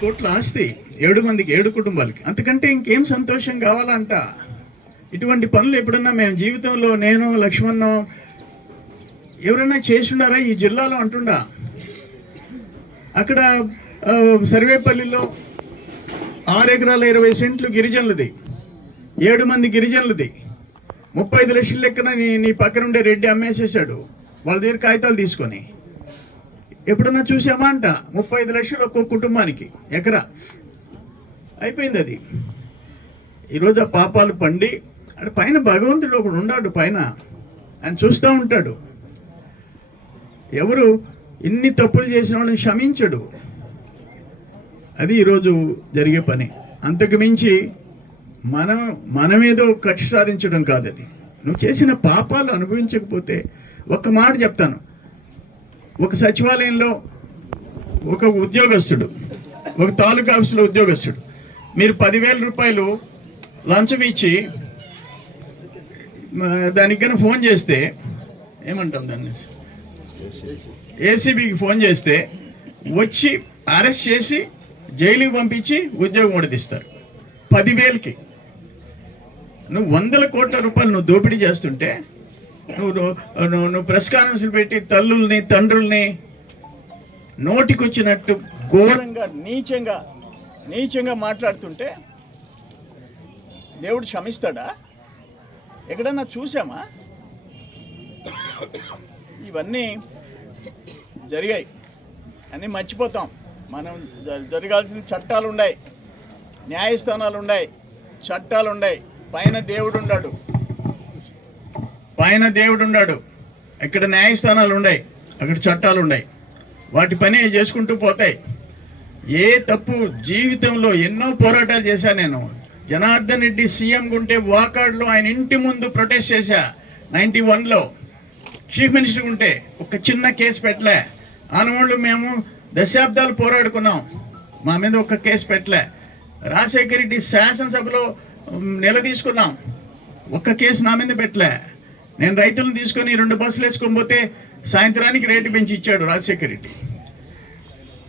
కోట్ల ఆస్తి ఏడు మందికి ఏడు కుటుంబాలకి. అంతకంటే ఇంకేం సంతోషం కావాలంట? ఇటువంటి పనులు ఎప్పుడన్నా మేము జీవితంలో నేను లక్ష్మణ్ ఎవరైనా చేసిండారా ఈ జిల్లాలో అంటుండా? అక్కడ సర్వేపల్లిలో ఆరు ఎకరాల ఇరవై సెంట్లు గిరిజనులది. ఏడు మంది గిరిజనులది. ముప్పై ఐదు లక్షల లెక్కన నీ నీ పక్కన ఉండే రెడ్డి అమ్మేసేసాడు వాళ్ళ దగ్గర కాగితాలు తీసుకొని. ఎప్పుడన్నా చూసామా అంట? ముప్పై ఐదు లక్షలు ఒక్కో కుటుంబానికి ఎకరా. అయిపోయింది అది. ఈరోజు ఆ పాపాలు పండి అటు పైన భగవంతుడు ఒకడు ఉన్నాడు పైన ఆయన చూస్తూ ఉంటాడు. ఎవరు ఇన్ని తప్పులు చేసిన వాళ్ళని క్షమించడు. అది ఈరోజు జరిగే పని. అంతకు మించి మనం మనమేదో కక్ష సాధించడం కాదు అది నువ్వు చేసిన పాపాలు అనుభవించకపోతే ఒక్క మాట చెప్తాను. ఒక సచివాలయంలో ఒక ఉద్యోగస్తుడు ఒక తాలూకా ఆఫీసులో ఉద్యోగస్తుడు. మీరు పదివేల రూపాయలు లంచం ఇచ్చి దానికి కన్నా ఫోన్ చేస్తే ఏమంటాం దాన్ని? ఏసీబీకి ఫోన్ చేస్తే వచ్చి అరెస్ట్ చేసి జైలుకి పంపించి ఉద్యోగం ఉడదీస్తారు పదివేలకి. నువ్వు వందల కోట్ల రూపాయలు నువ్వు దోపిడీ చేస్తుంటే నువ్వు నువ్వు నువ్వు ప్రెస్ కాన్ఫరెన్స్లు పెట్టి తల్లుల్ని తండ్రుల్ని నోటికొచ్చినట్టు ఘోరంగా నీచంగా నీచంగా మాట్లాడుతుంటే దేవుడు క్షమిస్తాడా? ఎక్కడన్నా చూసామా ఇవన్నీ జరిగాయి. అన్నీ మర్చిపోతాం. మనం జ- జరగాల్సిన చట్టాలు ఉన్నాయి న్యాయస్థానాలు ఉన్నాయి చట్టాలు ఉన్నాయి పైన దేవుడు ఉన్నాడు పైన దేవుడు ఉన్నాడు. ఇక్కడ న్యాయస్థానాలు ఉన్నాయి. అక్కడ చట్టాలు ఉన్నాయి. వాటి పని చేసుకుంటూ పోతాయి. ఏ తప్పు జీవితంలో ఎన్నో పోరాటాలు చేశా నేను. జనార్దన్ రెడ్డి సీఎంగా ఉంటే వాకాడ్లో ఆయన ఇంటి ముందు ప్రొటెస్ట్ చేశా. నైంటీ వన్లో చీఫ్ మినిస్టర్ ఉంటే ఒక చిన్న కేసు పెట్టలే. ఆనవాళ్ళు మేము దశాబ్దాలు పోరాడుకున్నాం. మా మీద ఒక కేసు పెట్టలే. రాజశేఖర రెడ్డి శాసనసభలో నిలదీసుకున్నాం. ఒక్క కేసు నా మీద పెట్టలే. నేను రైతులను తీసుకొని రెండు బస్సులు వేసుకొని పోతే సాయంత్రానికి రేటు పెంచి ఇచ్చాడు రాజశేఖర రెడ్డి.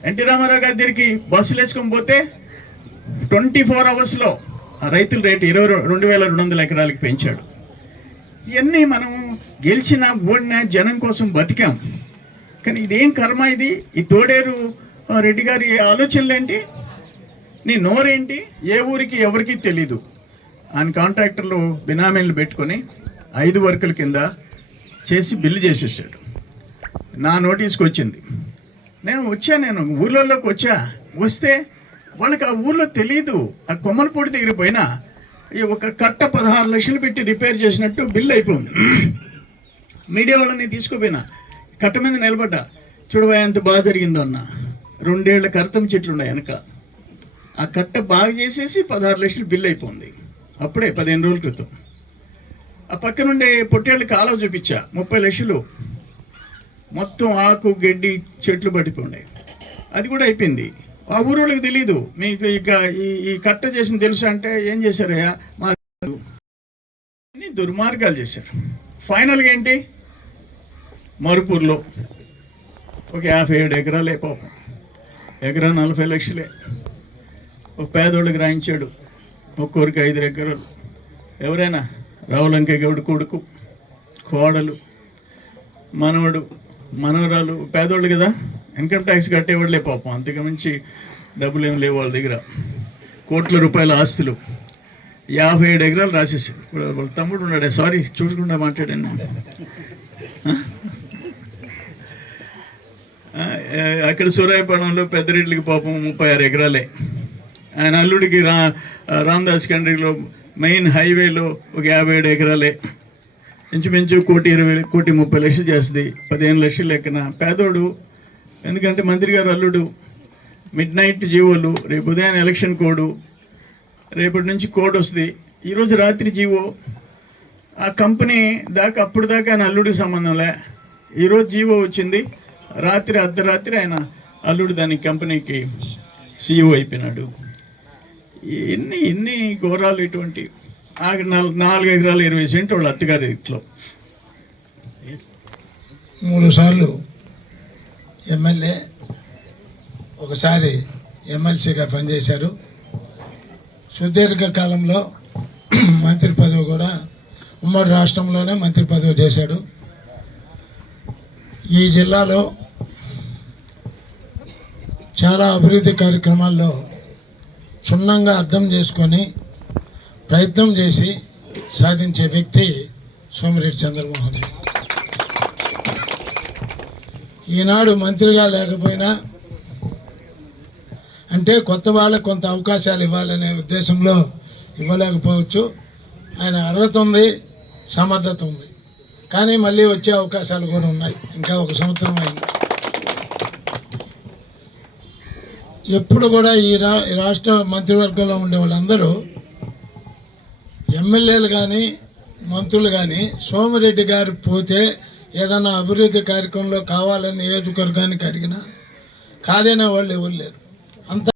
ఎన్టీ రామారావు గారి దగ్గరికి బస్సులు వేసుకొని పోతే ట్వంటీ ఫోర్ అవర్స్లో ఆ రైతుల రేటు ఇరవై రెండు వేల రెండు వందల ఎకరాలకి పెంచాడు. ఇవన్నీ మనం గెలిచిన ఓడిన జనం కోసం బతికాం. కానీ ఇదేం కర్మ ఇది? ఈ తోడేరు రెడ్డి గారి ఆలోచనలు ఏంటి? నీ నోరేంటి? ఏ ఊరికి ఎవరికి తెలీదు. ఆయన కాంట్రాక్టర్లు బినామీలు పెట్టుకొని ఐదు వర్కుల కింద చేసి బిల్లు చేసేసాడు. నా నోటీస్కి వచ్చింది. నేను వచ్చా నేను ఊర్లలోకి వచ్చా వస్తే వాళ్ళకి ఆ ఊర్లో తెలియదు ఆ కొమ్మలపూడి దగ్గర పోయినా ఈ ఒక కట్ట పదహారు లక్షలు పెట్టి రిపేర్ చేసినట్టు బిల్ అయిపోయింది. మీడియా వాళ్ళని తీసుకుపోయినా. కట్ట మీద నిలబడ్డా. చూడవా ఎంత బాగా జరిగిందో అన్న. రెండేళ్ళ కర్తం చెట్లు ఉన్నాయి వెనక. ఆ కట్ట బాగా చేసేసి పదహారు లక్షలు బిల్ అయిపోయింది. అప్పుడే పదిహేను రోజుల క్రితం. ఆ పక్క నుండి పొట్టేళ్ళు కాలువ చూపించా. ముప్పై లక్షలు. మొత్తం ఆకు గడ్డి చెట్లు పట్టిపోయినాయి అది కూడా అయిపోయింది. ఆ ఊరోళ్ళకి తెలియదు మీకు ఇక ఈ ఈ కట్ట చేసిన తెలుసా అంటే ఏం చేశారయ్యా మా అన్ని దుర్మార్గాలు చేశారు. ఫైనల్గా ఏంటి? మరుపూర్లో ఒక యాభై ఏడు ఎకరాలే పాపం. ఎకరా నలభై లక్షలే. ఒక పేదోళ్ళకి రాయించాడు. ఒక్కొరికి ఐదు ఎకరాలు. ఎవరైనా రావులంక గౌడు కొడుకు కోడలు మనవడు మనవరాలు పేదోళ్ళు కదా. ఇన్కమ్ ట్యాక్స్ కట్టేవాళ్ళే పాపం. అంతకు మించి డబ్బులు ఏం లేవు వాళ్ళ దగ్గర. కోట్ల రూపాయల ఆస్తులు. యాభై ఏడు ఎకరాలు రాసేసాడు వాళ్ళ తమ్ముడు ఉన్నాడే. సారీ చూడకుండా మాట్లాడాను అక్కడ సూరాయపాలెంలో పెద్దరెడ్డికి పాపం ముప్పై ఆరు ఎకరాలే. ఆయన అల్లుడికి రా రామదాస్ కండ్రిలో మెయిన్ హైవేలో ఒక యాభై ఏడు ఎకరాలే. ఇంచుమించు కోటి ఇరవై కోటి ముప్పై లక్షలు చేస్తుంది. పదిహేను లక్షలు లెక్కన. పేదోడు ఎందుకంటే మంత్రి గారు అల్లుడు మిడ్ నైట్ జీవోలు రేపు ఉదయం ఎలక్షన్ కోడు రేపటి నుంచి కోడ్ వస్తుంది. ఈరోజు రాత్రి జీవో ఆ కంపెనీ దాకా అప్పుడు దాకా ఆయన అల్లుడికి సంబంధంలే ఈరోజు జీవో వచ్చింది. రాత్రి అర్ధరాత్రి ఆయన అల్లుడు దాని కంపెనీకి సీఈఓ అయిపోయినాడు. ఎన్ని ఎన్ని ఘోరాలు ఇటువంటి? నాలుగు ఎకరాలు ఇరవై సెంట్ వాళ్ళ అత్తగారి ఇంట్లో. మూడు సార్లు ఎమ్మెల్యే ఒకసారి ఎమ్మెల్సీగా పనిచేశారు. సుదీర్ఘ కాలంలో మంత్రి పదవి కూడా ఉమ్మడి రాష్ట్రంలోనే మంత్రి పదవి చేశాడు. ఈ జిల్లాలో చాలా అభివృద్ధి కార్యక్రమాల్లో క్షుణ్ణంగా అర్థం చేసుకొని ప్రయత్నం చేసి సాధించే వ్యక్తి సోమిరెడ్డి చంద్రమోహన్ రెడ్డి. ఈనాడు మంత్రిగా లేకపోయినా అంటే కొత్త వాళ్ళకు కొంత అవకాశాలు ఇవ్వాలనే ఉద్దేశంలో ఇవ్వలేకపోవచ్చు. ఆయన అర్హత ఉంది సమర్థత ఉంది. కానీ మళ్ళీ వచ్చే అవకాశాలు కూడా ఉన్నాయి. ఇంకా ఒక సంవత్సరం అయింది. ఎప్పుడు కూడా ఈ రా రాష్ట్ర మంత్రివర్గంలో ఉండే వాళ్ళందరూ ఎమ్మెల్యేలు కానీ మంత్రులు కానీ సోమిరెడ్డి గారు పోతే ఏదైనా అభివృద్ధి కార్యక్రమంలో కావాలని నియోజకవర్గానికి అడిగినా కాదనే వాళ్ళు ఎవరు లేరు. అంత